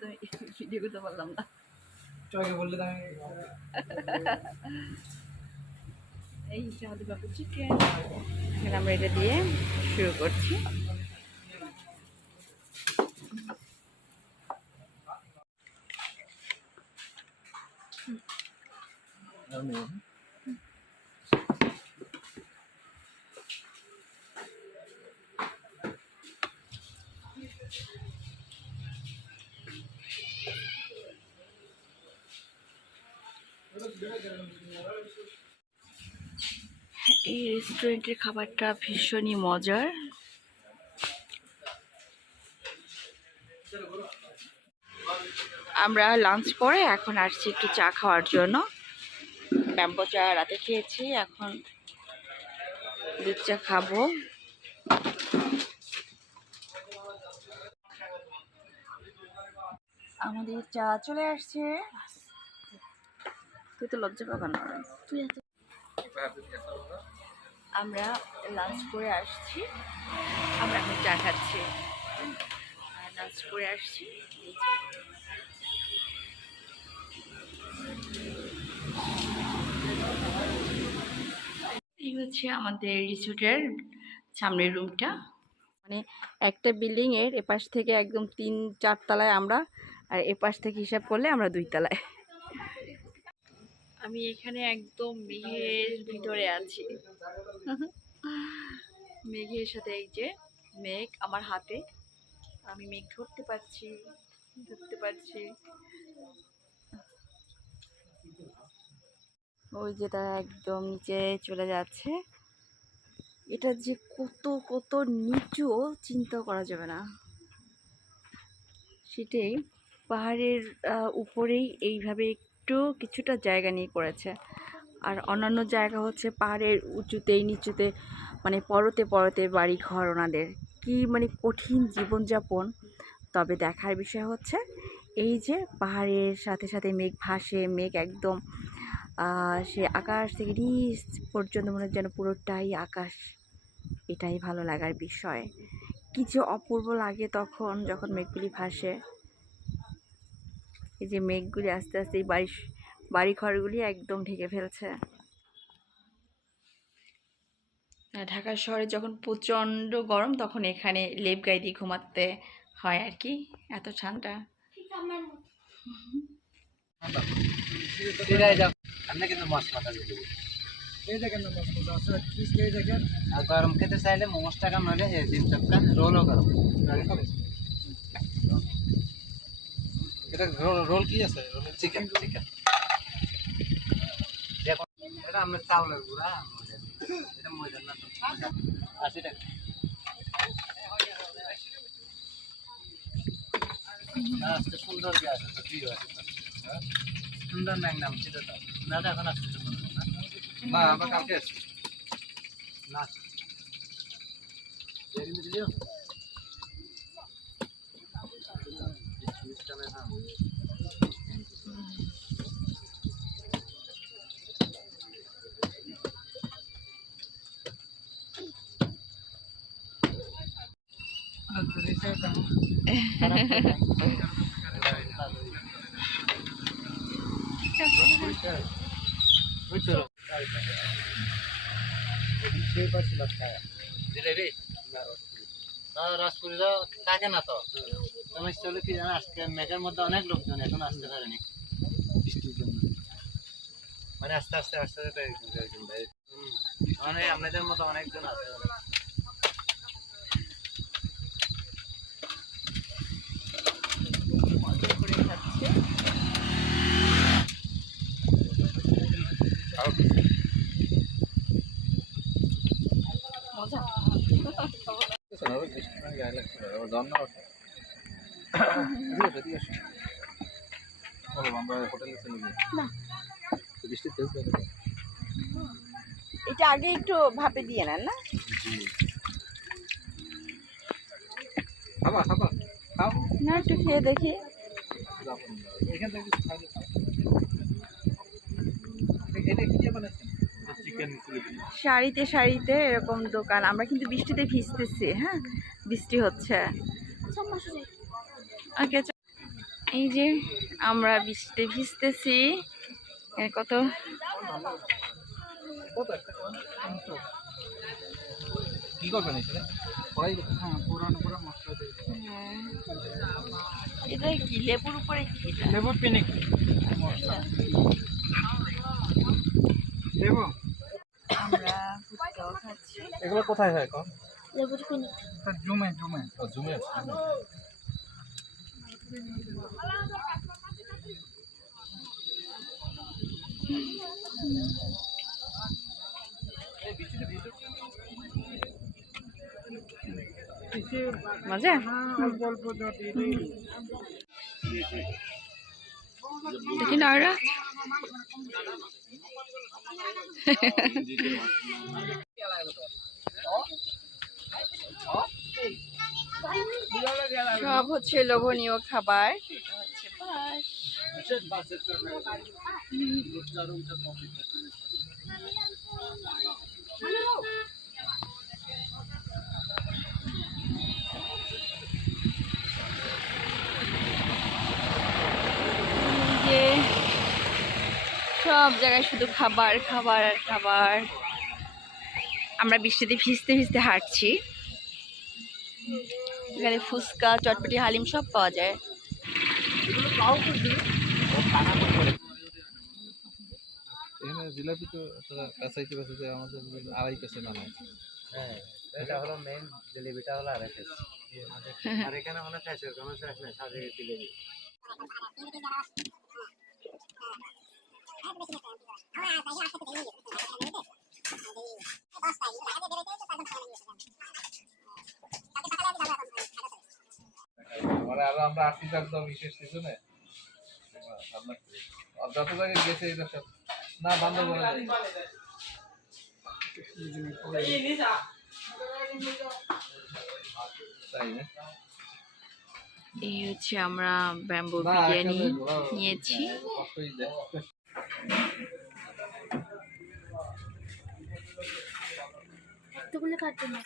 তো ভিডিও করতে পারলাম না। এই আমাদের বাবু চিকেন, এখন আমরা এটা দিয়ে শুরু করছি। এই রেস্টুরেন্টের খাবারটা ভীষণই মজার। আমরা লাঞ্চ করে এখন আসছি একটু চা খাওয়ার জন্য। ব্যাম্বো চা রাতে খেয়েছি, এখন দুধ চা খাবো। আমাদের চা চলে আসছে। তুই তো লজ্জা পাবো না, তুই আমরা লাঞ্চ করে আসছি, আমরা এখন চা খাচ্ছি। লাঞ্চ করে আসছি। এই হচ্ছে আমাদের রিসোর্টের সামনের রুমটা। মানে একটা বিল্ডিংয়ের এপাশ থেকে একদম 3-4 তলায় আমরা, আর এপাশ থেকে হিসাব করলে আমরা 2 তলায়। আমি এখানে একদম মেঘের ভিতরে আছি। মেঘের সাথে এই যে মেঘ আমার হাতে, আমি মেঘ ধরতে পারছি। ওই যে তারা একদম নিচে চলে যাচ্ছে। এটা যে কত কত নিচু চিন্তা করা যাবে না। সেটাই, পাহাড়ের উপরেই এইভাবে একটু কিছুটা জায়গা নিয়ে করেছে। আর অন্যান্য জায়গা হচ্ছে পাহাড়ের উঁচুতেই নিচুতে, মানে পরতে পরতে বাড়ি ঘর ওনাদের। কি মানে কঠিন জীবনযাপন। তবে দেখার বিষয় হচ্ছে এই যে পাহাড়ের সাথে সাথে মেঘ ভাসে, মেঘ একদম সে আকাশ থেকে নিচ পর্যন্ত মনে হয় যেন পুরোটাই আকাশ। এটাই ভালো লাগার বিষয়। কি যে অপূর্ব লাগে তখন যখন মেঘগুলি ভাসে। এই যে মেঘগুলি আস্তে আস্তে এই বাড়ি ঘরগুলি একদম ঢেকে ফেলছে। ঢাকা শহরে যখন প্রচণ্ড গরম তখন এখানে লেপ গায়ে দিয়ে ঘুমাতে হয় আর কি, এত ঠান্ডা। গরম খেতে চাইলে মোমোস টাকা নইলে রোলও গরম। এটা রোল কি আছে? চিকেন চিকেন এটা আমরা চাউলের গুঁড়া, এটা ময়দার না। 80 টাকা। আজকে সুন্দর কি আছে তো, ভিড় আছে সুন্দর নাম নাম ছিল তো না, এখন আসছে না, আমরা কালকে আসছি না। রসপুরিরা থাকে না তো, সমস্যা হলো কি জানো, আজকে মেঘের মধ্যে অনেক লোকজন এখন আসতে পারেনি বৃষ্টির জন্য। মানে আস্তে আস্তে মানে আপনাদের মতো অনেকজন আছে। এটা আগে একটু ভাপে দিয়ে নেন না? না, একটু খেয়ে দেখি। সারিতে সারিতে এরকম দোকান। আমরা কিন্তু বৃষ্টিতে ভিজতেছি। হ্যাঁ, বৃষ্টি হচ্ছে। ওকে, এই যে আমরা বৃষ্টিতে ভিজতেছি, কত কি করবেন এখানে? হ্যাঁ, পুরানো পুরো মশলা দিয়ে এটা কি লেবুর উপরে কি এটা? লেবুর পিনিক মশলা। লেবু আমরা ফুচকাও খাচ্ছি। এগুলো কোথায় হয় কম? লেবুর পিনিক জুমে জুমে ও জুমে আছে। মজা। দেখি না ওরা সব হচ্ছে লোভনীয় খাবার। এটা হচ্ছে পাস। যে সব জায়গায় শুধু খাবার খাবার আর খাবার। আমরা বৃষ্টিতে ভিজতে ভিজতে হাঁটছি। এখানে ফুচকা, চটপটি, হালিম সব পাওয়া যায়। এখানে জিলাপি তো কাঁচাইতে কাছাইতে আমাদের 2.5 পেছে না। হ্যাঁ, এটা হলো মেইন জিলাপিটা হলো 2.5 পেছে। আর এখানে মনে হয় কোনো শেষ নেই, সাথে জিলাপি। আরো আমরা আসছি একদম বিশেষ সিজনে যত জায়গায় গেছে এটা সব না বন্ধ করে তাই না? এই হচ্ছে আমরা ব্যাম্বু বিরিয়ানি নিয়েছি। এতগুলো কাটবে না।